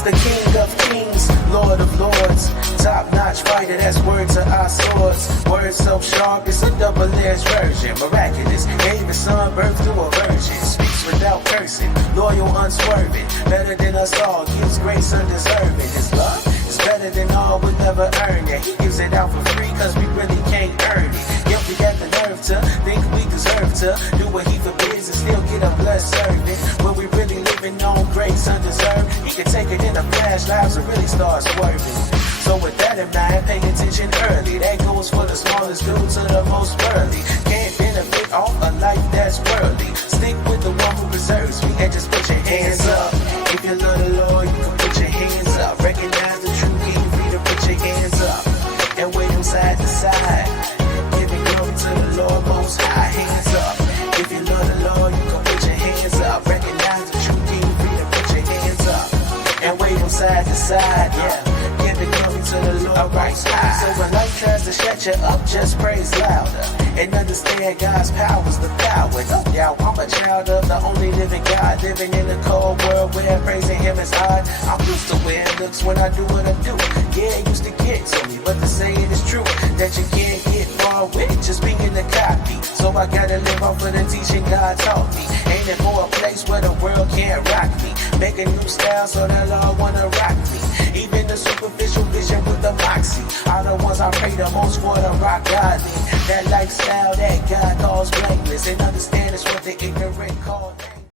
He's the King of Kings, Lord of Lords, top-notch fighter, that's word to our swords. Words so sharp, it's a double-edged version. Miraculous, gave his son birth to a virgin. Speaks without cursing, loyal, unswerving. Better than us all, gives grace undeserving. His love is better than all, we'll never earn it. He gives it out for free, cause we really can't earn it. Yet we got the nerve to think we deserve to do what he forbids and still get a blessed serving. When we really living on grace undeserved, he can take it in a flash, lives will really start swerving. So with that in mind, pay attention early. That goes for the smallest dude to the most burly. Can't benefit off a life that's worldly. Stick with the one who preserves me and just put your hands up. If you love the Lord, you can put your hands up. Recognize the true King, free to put your hands up and wave them side to side. Giving glory to the Lord most high. Hands up. If you love the Lord, you can put your hands up. Recognize the true King, free to put your hands up and wave them side to side. Yeah. To the Lord. Alright, so when life tries to shut you up, just praise louder and understand God's power's the power. No doubt, I'm a child of the only living God, living in a cold world where praising Him is hard. I'm used to where it looks when I do what I do. Yeah, it used to get to me, but the saying is true that you can't get far with just being a copy. So I gotta live off of the teaching God taught me. Aiming for a place where the world can't rock me. Make a new style so that Lord wanna rock me. Even the superficial vision with the moxie are the ones I pray the most for the rock godly. That lifestyle that God calls blameless, and understand it's what the ignorant call